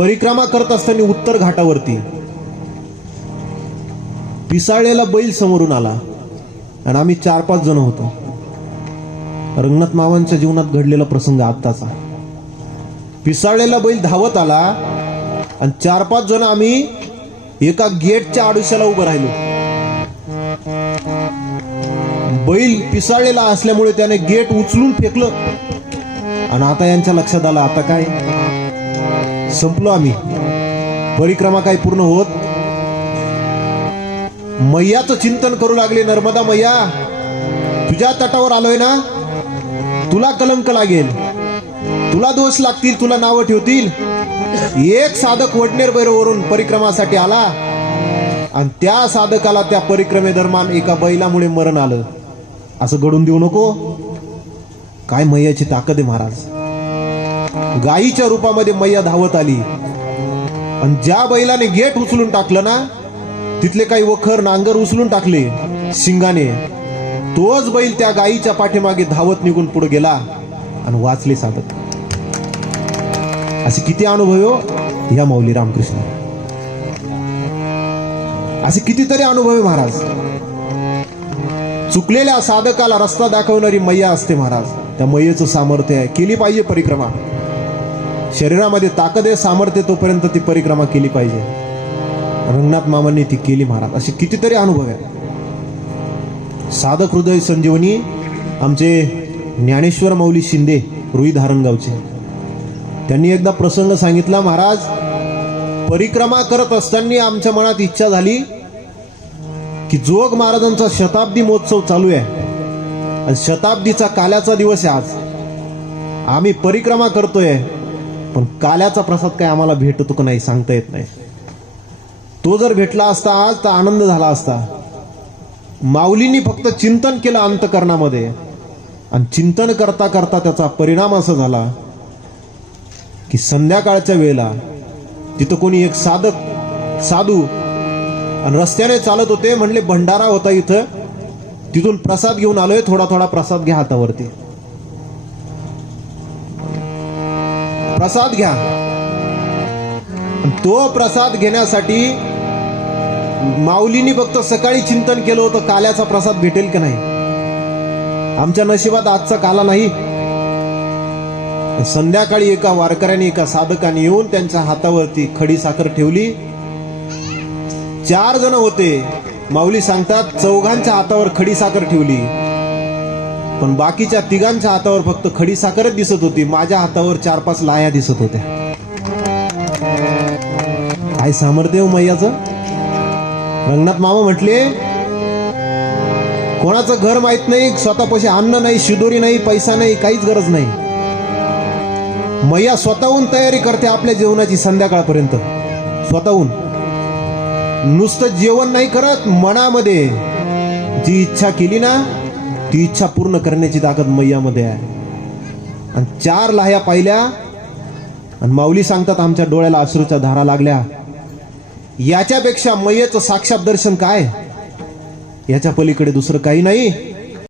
परिक्रमा करत असताना उत्तर घाटावरती पिसाळलेला बैल समोरून आला आणि आम्ही 4-5 जण होतो. रंगनाथ मामांच्या जीवनात घडलेला प्रसंग आत्ताचा. पिसाळलेला बैल धावत आला आणि 4-5 जण आम्ही एका गेटच्या आडुशाला उभं राहिलो. बैल पिसाळलेला असल्यामुळे त्याने गेट उचलून फेकलं आणि आता यांच्या लक्षात आलं आता काय, संपलो आम्ही. परिक्रमा काय पूर्ण होत. मैयाचं चिंतन करू लागले. नर्मदा मैया, तुझ्या तटावर आलोय ना, तुला कलंक लागेल, तुला दोष लागतील, तुला नावं ठेवतील. एक साधक वडनेर बैरवरून परिक्रमासाठी आला आणि त्या साधकाला त्या परिक्रमेदरम्यान एका बैलामुळे मरण आलं. असं घडून देऊ नको. काय मैयाची ताकद आहे महाराज. गायीच्या रूपामध्ये मैया धावत आली आणि ज्या बैलाने गेट उचलून टाकलं ना, तिथले काही वखर नांगर उचलून टाकले शिंगाने, तोच बैल त्या गायीच्या पाठीमागे धावत निघून पुढे गेला आणि वाचले साधक. असे किती अनुभव हो या माऊली रामकृष्ण. असे कितीतरी अनुभव आहे महाराज. चुकलेल्या साधकाला रस्ता दाखवणारी मैया असते महाराज. त्या मैयेचं सामर्थ्य आहे. केली पाहिजे परिक्रमा. शरीरामध्ये ताकद आहे, सामर्थ्य, तोपर्यंत ती परिक्रमा केली पाहिजे. रंगनाथ मामांनी ती केली महाराज. असे कितीतरी अनुभव आहे. साधक हृदय संजीवनी आमचे ज्ञानेश्वर माऊली शिंदे रुई धारणगावचे, त्यांनी एकदा प्रसंग सांगितला. महाराज, परिक्रमा करत असताना आमच्या मनात इच्छा झाली की जोग महाराजांचा शताब्दी महोत्सव चालू आहे आणि शताब्दीचा काल्याचा दिवस आहे आज. आम्ही परिक्रमा करतोय, पण काल्याचा प्रसाद काय आम्हाला भेटतो का नाही सांगता येत नाही. तो जर भेटला असता आज तर आनंद झाला असता. माऊलींनी फक्त चिंतन केलं अंतकरणामध्ये आणि चिंतन करता करता त्याचा परिणाम असा झाला की संध्याकाळच्या वेळेला तिथं कोणी एक साधू आणि रस्त्याने चालत होते. म्हणले भंडारा होता इथं, तिथून प्रसाद घेऊन आलोय, थोडा थोडा प्रसाद घ्या हातावरती, प्रसाद घ्या. तो प्रसाद घेण्यासाठी माऊलींनी फक्त सकाळी चिंतन केलं होतं काल्याचा प्रसाद भेटेल की नाही. आमच्या नशिबात आजचा काला नाही. संध्याकाळी एका वारकऱ्याने, एका साधकाने येऊन त्यांच्या हातावरती खडी साखर ठेवली. 4 जण होते. माऊली सांगतात 4घांच्या हातावर खडी साखर ठेवली, पण बाकीच्या 3घांच्या हातावर फक्त खडी साखरच दिसत होती. माझ्या हातावर 4-5 लाया दिसत होत्या. काय सामर्थ्य हो मैयाचं. रंगनाथ मामा म्हटले, कोणाचं घर माहित नाही, स्वतःपाशी अन्न नाही, शिदोरी नाही, पैसा नाही, काहीच गरज नाही. मैया स्वतःहून तयारी करते आपल्या जेवणाची संध्याकाळपर्यंत. स्वतःहून नुसतं जेवण नाही करत, मनामध्ये जी इच्छा केली ना ती इच्छा पूर्ण करण्याची ताकद मैयामध्ये आहे. आणि 4 लाह्या पाहिल्या आणि माऊली सांगतात आमच्या डोळ्याला अश्रूच्या धारा लागल्या. याच्यापेक्षा मैयेचं साक्षात दर्शन काय, याच्या पलीकडे दुसरं काही नाही.